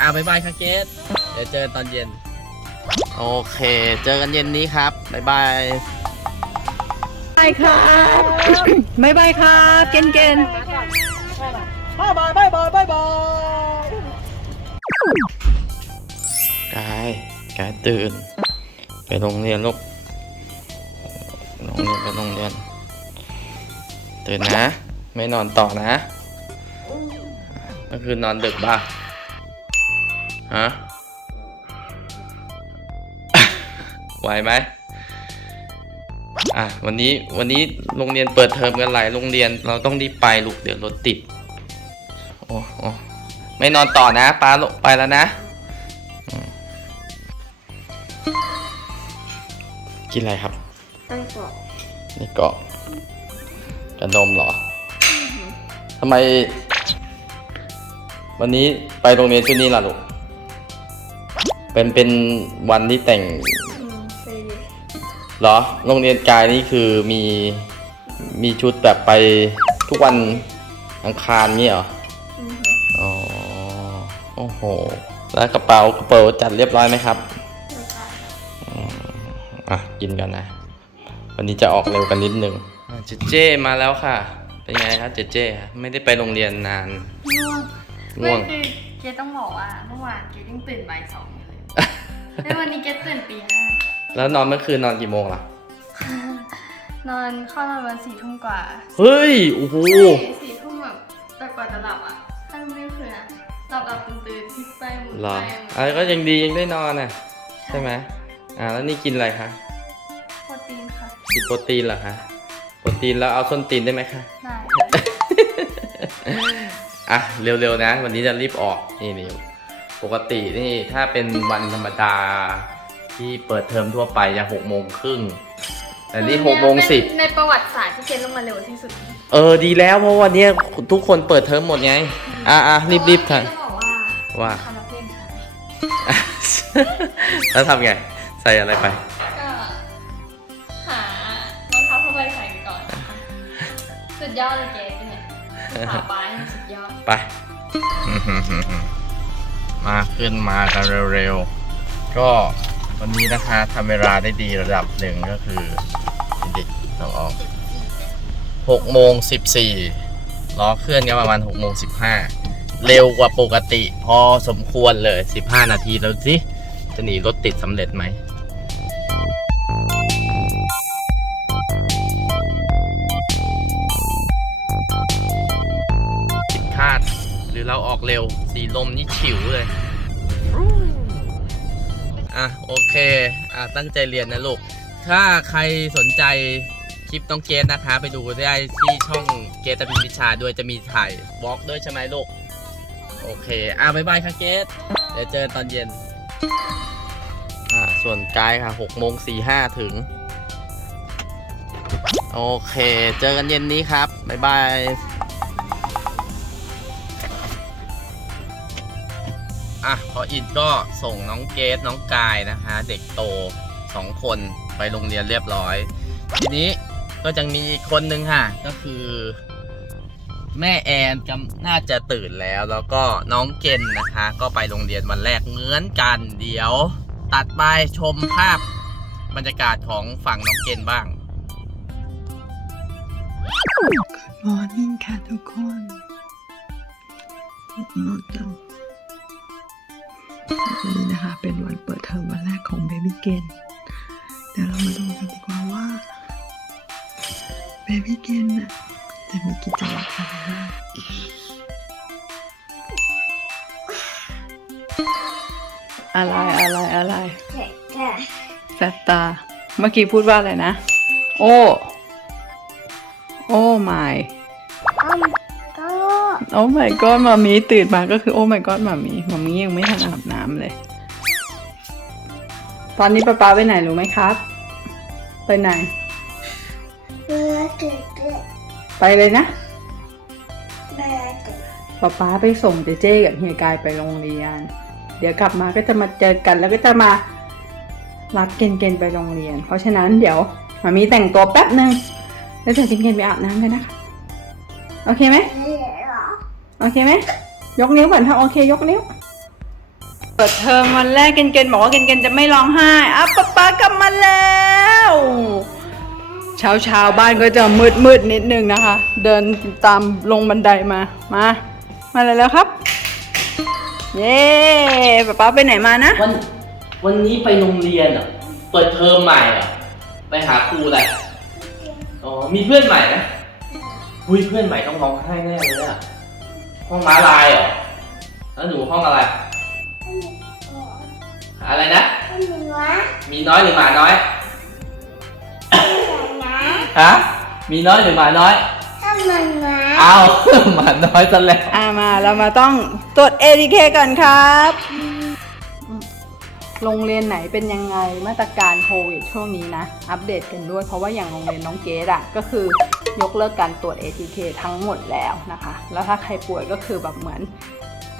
อะบ๊ายบายค่ะเกสเดี๋ยวเจอตอนเย็น โอเค เจอกันเย็นนี้ครับบ๊ายบาย บายครับ บายบายครับ เกนเกนบายบายบายบายบายบายกายกายตื่น ไปโรงเรียนลูกโรงเรียนไปโรงเรียน ตื่นนะ ไม่นอนต่อนะเมื่อคืนนอนดึกป่ะ ฮะไหวไหมอะวันนี้วันนี้โรงเรียนเปิดเทอมกันหลายโรงเรียนเราต้องรีบไปลูกเดี๋ยวรถติดโอ้โอ้ไม่นอนต่อนะป้าลงไปแล้วนะอืมกินอะไรครับตั้งเกาะนี่เกาะกระดมเหรอทำไม วันนี้ไปโรงเรียนชุดนี้ล่ะลูก เป็นเป็นวันที่แต่งอืมไปดิเหรอ โรงเรียนกายนี่คือมีมีชุดแบบไปทุกวันอังคารนี่เหรอ อืมอ๋อ โอ้โห แล้วกระเป๋ากระเป๋าจัดเรียบร้อยไหมครับแล้วก็อะ กินกันนะ วันนี้จะออกเร็วกันนิดนึงอะเจเจมาแล้วค่ะ เป็นไงครับเจเจไม่ได้ไปโรงเรียนนาน ง่วงง่วง ไม่คือเกดต้องบอกว่าเมื่อวานเกดยังตื่นบ่ายสองอยู่เลย แล้ววันนี้เกดตื่นตีห้าแล้วนอนเมื่อคืนนอนกี่โมงล่ะ นอนเข้านอนวันสี่ทุ่มกว่าเฮ้ย โอ้โห สี่ทุ่มแบบแต่กว่าจะหลับอะถ้าไม่เผื่อหลับหลับตื่นตื่นที่ไปหมุนเหรอไปหมุนอะไรก็ยังดียังได้นอนน่ะ ใช่ไหมอ่า แล้วนี่กินอะไรคะ โปรตีนค่ะกินโปรตีนเหรอคะ โปรตีนแล้วเอาส้นตีนได้ไหมคะ ได้ อะ เร็วๆนะ วันนี้จะรีบออก นี่นี่ ปกตินี่ถ้าเป็นวันธรรมดาที่เปิดเทอมทั่วไปจะหกโมงครึ่งแต่นี่หกโมงสิบในประวัติศาสตร์ที่เกดลงมาเร็วที่สุดเออดีแล้วเพราะวันนี้ทุกคนเปิดเทอมหมดไง อะอะรีบรีบๆค่ะทำต้องบอกว่าว่าคาราเฟ่ค่ะแล้วทำไง ใส่อะไรไป ก็หารองเท้าผ้าใบใส่ไปก่อนนะคะสุดยอดเลยเกดเนี่ยขาบายสุดยอด ไป มาขึ้นมากันเร็วๆ ก็วันนี้นะคะทำเวลาได้ดีระดับหนึ่งก็คือเด็กต้องออกหกโมงสิบสี่ล้อเคลื่อนกันประมาณหกโมงสิบห้าเร็วกว่าปกติ พอสมควรเลยสิบห้านาทีแล้วสิ จะหนีรถติดสำเร็จไหมผิดคาดหรือเราออกเร็ว สีลมนี่ฉิวเลย อะ โอเค อะ ตั้งใจเรียนนะลูก ถ้าใครสนใจคลิปต้องเกตนะคะ ไปดูได้ที่ช่องเกตตพิมพิชาด้วยจะมีถ่ายบล็อกด้วยใช่ไหมลูก โอเค อะบ๊ายบายค่ะเกตเดี๋ยวเจอตอนเย็น อ่าส่วนกายค่ะหกโมงสี่ห้าถึง โอเค เจอกันเย็นนี้ครับ บ๊ายบาย อะพออินก็ส่งน้องเกดน้องกายนะคะ เด็กโตสองคนไปโรงเรียนเรียบร้อย ทีนี้ก็จะมีอีกคนนึงค่ะ ก็คือ แม่แอนกำน่าจะตื่นแล้ว แล้วก็น้องเกนนะคะ ก็ไปโรงเรียนวันแรกเหมือนกัน เดี๋ยวตัดไปชมภาพบรรยากาศของฝั่งน้องเกนบ้างมอร์นิ่งค่ะทุกคนนอ นจังวันนี้นะคะเป็นวันเปิดเทอมวันแรกของเบบี้เกนเดี๋ยวเรามาดูกันดีกว่าว่าเบบี้เกนน่ะจะมีกิจวัตรอะไรบ้างอะไรอะไรอะไรแค่แค่แสบตา เมื่อกี้พูดว่าอะไรนะ โอ้ โอ้ my อ้อมก็โอ้ my god มามีตื่นมาก็คือโอ้ my god มามีมามียังไม่ทันอาบ น้ำเลย ตอนนี้ป้าป๊าไปไหนรู้ไหมครับ ไปไหนเบื่อเกิดเกิดไปเลยนะเบื่อเกิดป้าป๊าไปส่งเจเจกับเฮียกายไปโรงเรียน เดี๋ยวกลับมาก็จะมาเจอกันแล้วก็จะมารับเกณฑ์เกณฑ์ไปโรงเรียน เพราะฉะนั้นเดี๋ยวมามีแต่งตัวแป๊บหนึ่งแล้วเดี๋ยวเกณฑ์เกณฑ์ไปอาบน้ำกันนะคะโอเคไหมเหรอ โอเคไหม ยกนิ้วก่อนถ้าโอเค ยกนิ้ว เปิดเทอมวันแรกเกนเกนบอกว่าเกนเกนจะไม่ร้องไห้อะป๊าป๊ากลับมาแล้ว เช้าเช้าบ้านก็จะมืดมืดนิดนึงนะคะ เดินตามลงบันไดมา มา มาเลยแล้วครับ เย้ป๊าป๊าไปไหนมานะ วันวันนี้ไปโรงเรียนเหรอ เปิดเทอมใหม่เหรอ ไปหาครูอะไรอ๋อ มีเพื่อนใหม่ไหมอุ้ยเพื่อนใหม่ต้องร้องไห้แน่เลยอะห้องม้าลายเหรอ แล้วหนูห้องอะไร อะไรนะ มีน้อยหรือหมาน้อย ฮะ มีน้อยหรือหมาน้อย เอาหมาน้อยซะแล้วอ่ามาเรามาต้องตรวจ ATK ก่อนครับ โรงเรียนไหนเป็นยังไงมาตรการโควิดช่วงนี้นะ อัปเดตกันด้วยเพราะว่าอย่างโรงเรียนน้องเกดอะก็คือยกเลิกการตรวจ ATK ทั้งหมดแล้วนะคะ แล้วถ้าใครป่วยก็คือแบบเหมือน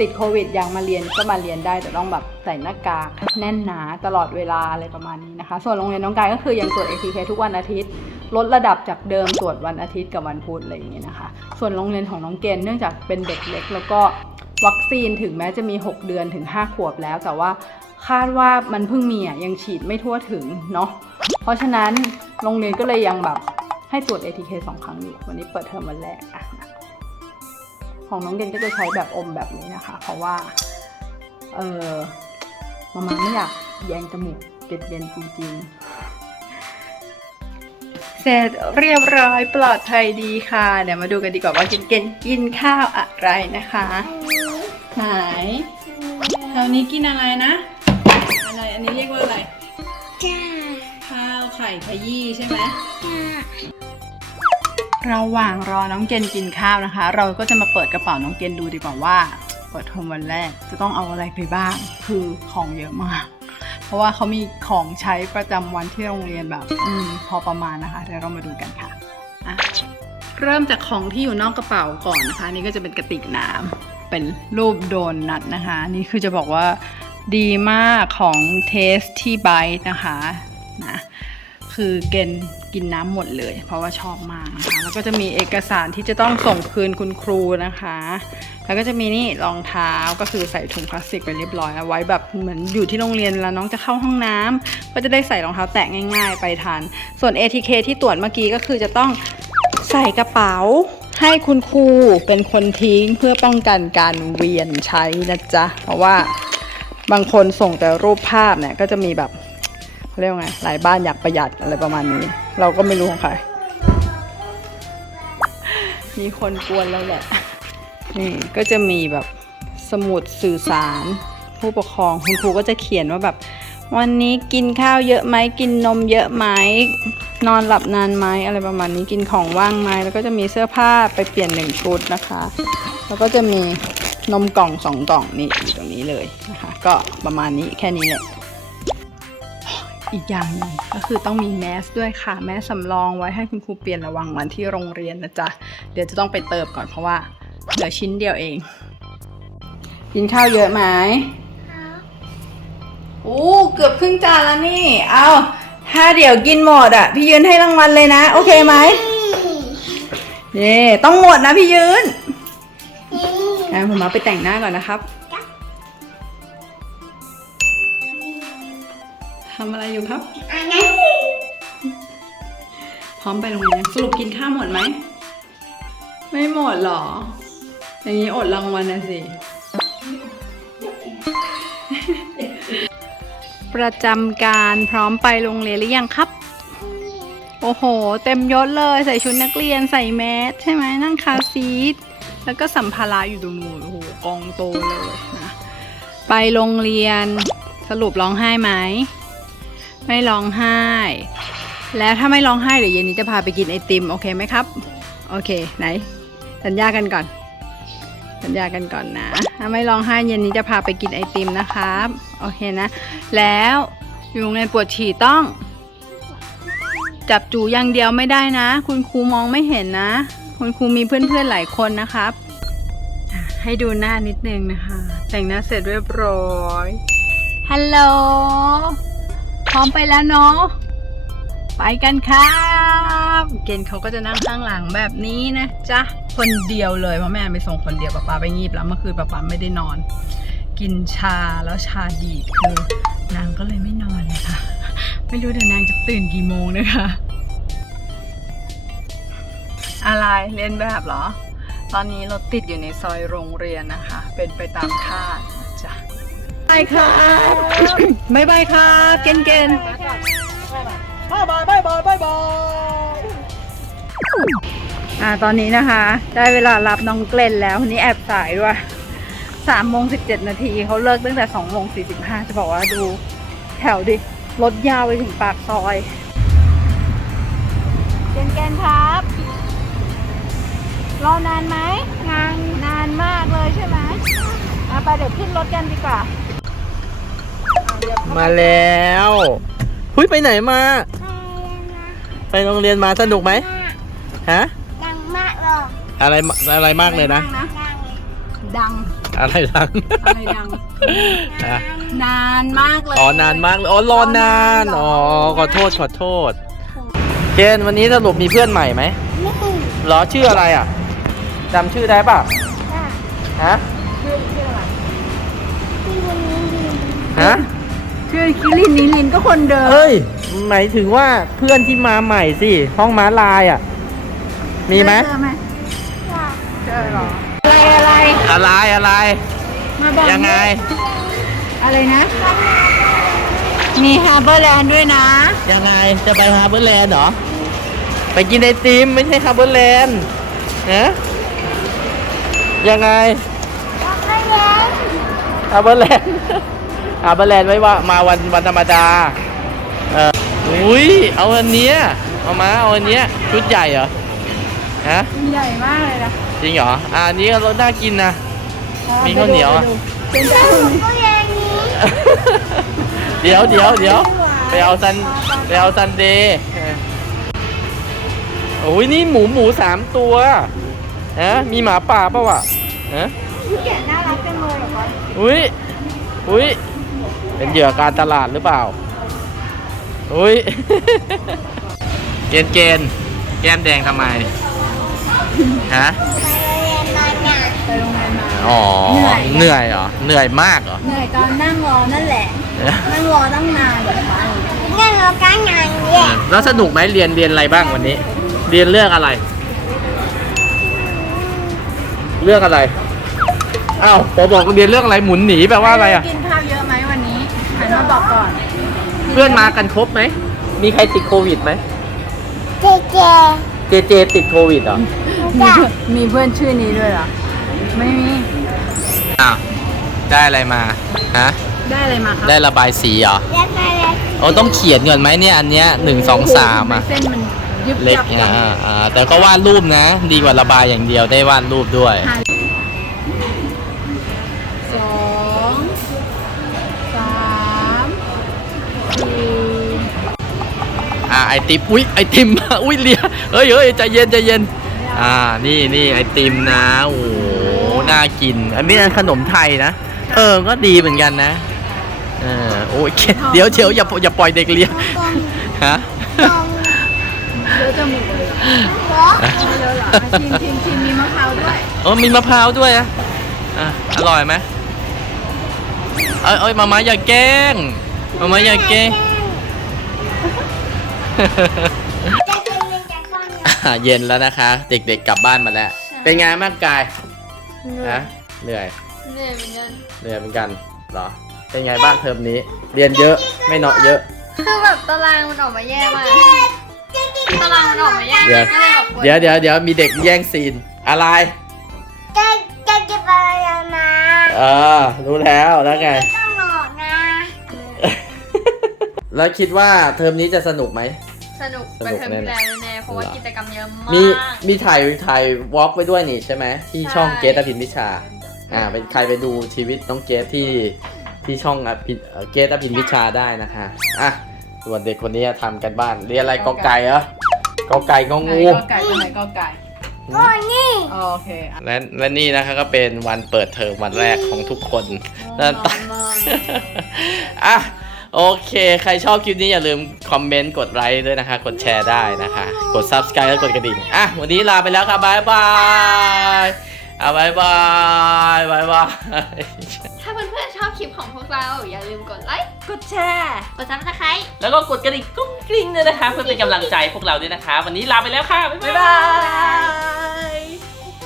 ติดโควิดยังมาเรียนก็มาเรียนได้แต่ต้องแบบใส่หน้ากากแน่นหนาตลอดเวลาอะไรประมาณนี้นะคะ ส่วนโรงเรียนน้องกายก็คือยังตรวจ ATK ทุกวันอาทิตย์ ลดระดับจากเดิมตรวจวันอาทิตย์กับวันพุธอะไรอย่างเงี้ยนะคะ ส่วนโรงเรียนของน้องเกณฑ์เนื่องจากเป็นเด็กเล็ก แล้วก็วัคซีนถึงแม้จะมี 6 เดือนถึง 5 ขวบแล้ว แต่ว่าคาดว่ามันเพิ่งมีอะยังฉีดไม่ทั่วถึงเนาะเพราะฉะนั้นโรงเรียนก็เลยยังแบบให้ตรวจ ATK สองครั้งอยู่วันนี้เปิดเทอมวันแรกอะ ของน้องเกณฑ์ก็จะใช้แบบอมแบบนี้นะคะ เพราะว่าเออมามาไม่อยากแยงจมูกเย็นๆจริงๆ เสร็จเรียบร้อยปลอดภัยดีค่ะ เดี๋ยวมาดูกันดีกว่าว่ากินเกนกินข้าวอะไรนะคะไหนคราวนี้กินอะไรนะ อะไรอันนี้เรียกว่าอะไรข้าวไข่ขยี้ใช่ไหม ระหว่างรอน้องเกนกินข้าวนะคะ เราก็จะมาเปิดกระเป๋าน้องเกนดูดีกว่าว่า เปิดเทอมวันแรกจะต้องเอาอะไรไปบ้าง คือของเยอะมาก เพราะว่าเขามีของใช้ประจำวันที่โรงเรียนแบบอมพอประมาณนะคะเดี๋ยวเรามาดูกันค่ะอะ เริ่มจากของที่อยู่นอกกระเป๋าก่อนนะคะ นี่ก็จะเป็นกระติกน้ำเป็นรูปโดนนัทนะคะ นี่คือจะบอกว่าดีมากของ Tasty Bite นะคะนะ คือเกณฑ์กินน้ำหมดเลย เพราะว่าชอบมากนะคะแล้วก็จะมีเอกสารที่จะต้องส่งคืนคุณครูนะคะ แล้วก็จะมีนี่รองเท้าก็คือใส่ถุงพลาสติกไปเรียบร้อยเอาไว้แบบเหมือนอยู่ที่โรงเรียนแล้วน้องจะเข้าห้องน้ำก็จะได้ใส่รองเท้าแตะง่าย ๆ ไปทันส่วน ATK ที่ตรวจเมื่อกี้ก็คือจะต้องใส่กระเป๋าให้คุณครูเป็นคนทิ้งเพื่อป้องกันการเวียนใช้นะจ๊ะเพราะว่าบางคนส่งแต่รูปภาพเนี่ยก็จะมีแบบ เรียกว่าไงหลายบ้านอยากประหยัดอะไรประมาณนี้ เราก็ไม่รู้ของใคร มีคนกวนแล้วแหละ นี่ก็จะมีแบบสมุดสื่อสาร ผู้ปกครองคุณครูก็จะเขียนว่าแบบ วันนี้กินข้าวเยอะไหมกินนมเยอะไหมนอนหลับนานไหมอะไรประมาณนี้กินของว่างไหมแล้วก็จะมีเสื้อผ้าไปเปลี่ยนหนึ่งชุดนะคะ แล้วก็จะมีนมกล่องสองกล่องนี่อยู่ตรงนี้เลยนะคะ ก็ประมาณนี้แค่นี้แหละ อีกอย่างหนึ่งก็คือต้องมีแมสด้วยค่ะ แมสสำรองไว้ให้คุณครูเปลี่ยนระหว่างวันที่โรงเรียนนะจ๊ะ เดี๋ยวจะต้องไปเติมก่อนเพราะว่าเหลือชิ้นเดียวเอง กินข้าวเยอะไหมโอ้เกือบครึ่งจานแล้วนี่ เอาถ้าเดี๋ยวกินหมดอะ พี่ยืนให้รางวัลเลยนะ โอเคไหมเย่ต้องหมดนะพี่ยืนอะผมมาไปแต่งหน้าก่อนนะครับำอะไรอยู่ครับพร้อมไปโรงเรียนสรุปกินข้าวหมดไหม ไม่หมดหรอ อย่างนี้อดรางวัลนะสิ ประจำการพร้อมไปโรงเรียนหรือยังครับ โอ้โห เต็มยศเลยใส่ชุดนักเรียนใส่แมสใช่ไหมนั่งคาร์ซีทแล้วก็สัมภาระอยู่ตรงนู้นโอ้โหกองโตเลยนะไปโรงเรียนสรุปร้องไห้ไหม ไม่ร้องไห้ แล้วถ้าไม่ร้องไห้เดี๋ยวเย็นนี้จะพาไปกินไอติมโอเคไหมครับ โอเคไหน สัญญากันก่อน สัญญากันก่อนนะ ถ้าไม่ร้องไห้เย็นนี้จะพาไปกินไอติมนะครับ โอเคนะ แล้วอยู่โรงเรียนปวดฉี่ต้อง จับจูอย่างเดียวไม่ได้นะ คุณครูมองไม่เห็นนะ คุณครูมีเพื่อนๆหลายคนนะครับ ให้ดูหน้านิดนึงนะคะ แต่งหน้าเสร็จเรียบร้อยฮัลโหล พร้อมไปแล้วเนาะไปกันครับเกณฑ์เขาก็จะนั่งข้างหลังแบบนี้นะจ๊ะคนเดียวเลยเพราะแม่ไปส่งคนเดียวป๊าป๊าไปงีบแล้วเมื่อคืนป๊าป๊าไม่ได้นอน กินชาแล้วชาดีคือนางก็เลยไม่นอนเลยค่ะไม่รู้เดี๋ยวนางจะตื่นกี่โมงนะคะ อะไรเรียนแบบเหรอ ตอนนี้รถติดอยู่ในซอยโรงเรียนนะคะ เป็นไปตามคาด บายค่ะบายบายค่ะเกนเกนบายบายบายบายบายบายอ่าตอนนี้นะคะ ได้เวลารับน้องเกลนแล้ววันนี้แอบสายด้วยสามโมงสิบเจ็ดนาทีเขาเลิกตั้งแต่สองโมงสี่สิบห้าจะบอกว่าดูแถวดิรถยาวไปถึงปากซอยเกนเกนครับรอนานไหมนานนานมากเลยใช่ไหมอะไปเดี๋ยวขึ้นรถกันดีกว่าอะเดี๋ยวเข้ มาแล้วหุยไปไหนมา ไปโรงเรียนมาสนุกไหมฮะดังมากเลยอะไรมาอะไรมากเลยนะดังดัง อะไรดังอะไรดัง อะนานมากเลยอ๋อนานมากเลยอ๋อรอนานอ๋อขอโทษขอโทษเกณฑ์วันนี้สรุปมีเพื่อนใหม่ไหมนี่เหรอชื่ออะไรอะจำชื่อได้ป่ะค่ะฮะชื่อชื่ออะไรที่วันนี้ดีฮะ ชื่อคิรินนิลินก็คนเดิมเอ้ย หมายถึงว่าเพื่อนที่มาใหม่สิ ห้องม้าลายอะ มีไหมเจอไหมค่ะเจอเหรอ อะไรอะไร อะไร อะไร มาบอกยังไง อะไรนะ มีฮาร์เบอร์แลนด์ด้วยนะ ยังไง จะไปฮาร์เบอร์แลนด์เหรอ ไปกินไอติมไม่ใช่ฮาร์เบอร์แลนด์ฮะยังไงแล้วก็เย็นฮาร์เบอร์แลนด์ฮาร์เบอร์แลนด์ ไว้ว่ามาวันวันธรรมดาเอออุ้ยเอาอันเนี้ยเอามาเอาอันเนี้ยชุดใหญ่เหรอฮะใหญ่มากเลยนะจริงเหรออ่าอันนี้ก็รสน่ากินนะมีข้าวเหนียวอะเป็นเจ้าก็เย็นนี้เดี๋ยวเดี๋ยวเดี๋ยวไปเอาซันไปเอาซันเดย์โอ้ยนี่หมูหมูสามตัวฮะมีหมาป่าปะวะฮะแกน่ารักจังเลยเหรอคะอุ้ยอุ้ย เป็นเหยื่อการตลาดหรือเปล่า อุ้ย เกณฑ์เกณฑ์แก้มแดงทำไม ฮะ ไปเรียนนอนงานไปโรงเรียนมา อ๋อ เหนื่อยเหรอ เหนื่อยมากเหรอ เหนื่อยตอนนั่งรอนั่นแหละ นั่งรอตั้งนานเลยค่ะงั้นเราก็งานเรียนแล้วสนุกไหมเรียนเรียนอะไรบ้างวันนี้ เรียนเรื่องอะไร เรื่องอะไร อ้าวผมบอกเรียนเรื่องอะไรหมุนหนีแปลว่าอะไรอะ กินข้ มาบอกก่อน เพื่อนมากันครบไหม มีใครติดโควิดไหม เจเจเจเจติดโควิดเหรอจ้ะมีเพื่อนชื่อนี้ด้วยเหรอ ไม่มี อ้าวได้อะไรมา ฮะ ได้อะไรมาครับได้ระบายสีเหรอเรียนไปเลยโอ้ต้องเขียนก่อนไหมเนี่ยอันเนี้ยหนึ่งสองสามอะ เส้นมันยึบเล็กยับอ่าอ่าอ่าแต่ก็วาดรูปนะ ดีกว่าระบายอย่างเดียวได้วาดรูปด้วยส อ่าไอติมอุ้ยไอติมอุ้ยเลียเฮ้ยเฮ้ยใจเย็นใจเย็นอ่านี่นี่ไอติมนะโอ้โหน่ากิน อันนี้ขนมไทยนะเออก็ดีเหมือนกันนะเออโอ้ยเดี๋ยวเดี๋ยวอย่าอย่าปล่อยเด็กเลียตรงฮะตรงเยอะจมูกเลยเหรอเหรอไม่เยอะเหรอมาชิมชิมชิมมีมะพร้าวด้วยเออมีมะพร้าวด้วยอะอะอร่อยไหมเอ้ยเอ้ยมามาอย่าแกล้ง มามาอย่าแกล้งจะกินเป็นจากคนเดียวอะเย็นแล้วนะคะ เด็กๆกลับบ้านมาแล้ว เป็นไงบ้างกายฮะเหนื่อย เหนื่อยเหมือนกันเหนื่อยเหมือนกันเหรอ เป็นไงบ้างเทอมนี้ เรียนเยอะไม่เนาะเยอะ คือแบบตารางมันออกมาแย่มาก ตารางมันออกมาแย่เดี๋ยว ก็เลยแบบปวเดี๋ยวเดี๋ยวเดี๋ยวมีเด็กแย่งซีน อะไรจะจะกินอะไรมาเออรู้แล้วแล้วไงต้องบอกนะ แล้วคิดว่าเทอมนี้จะสนุกไหม สนุกสนุเป็นกเทอมที่แน่แล้วแน่ๆเพราะว่าเหรอกิจกรรมเยอะมากมีมีถ่ายถ่ายวอล์กไว้ด้วยนี่ใช่ไหมที่ใช่ช่องเกตอภินวิชา อ่าเป็นใครไปดูชีวิตน้องเกตที่ที่ช่องอภิเอ่อเกตอภินวิชาได้นะคะอะส่วนเด็กคนนี้ทำกันบ้านเรียนอะไรกอไก่เหรอกอไก่งอไหนงูก็ไก่ตัวไหนก็ไก่โอ้นี่โอเคอะและและนี่นะคะก็เป็นวันเปิดเทอมวันแรกของทุกคนนอนตามากอะ โอเค ใครชอบคลิปนี้อย่าลืมคอมเมนต์กดไลค์ด้วยนะคะ กดแชร์ได้นะคะ กด subscribe แล้วกดกระดิ่ง อะ วันนี้ลาไปแล้วค่ะบ๊ายบายอะบายบายบายบาย ถ้าเพื่อนๆชอบคลิปของพวกเรา อย่าลืมกดไลค์ กดแชร์ กดซับสไครต์แล้วก็กดกระดิ่งกุ้งกริ้งด้วยนะคะ เพื่อเป็นกำลังใจพวกเราด้วยนะคะ วันนี้ลาไปแล้วค่ะ บ๊ายบ๊ายบาบาย ย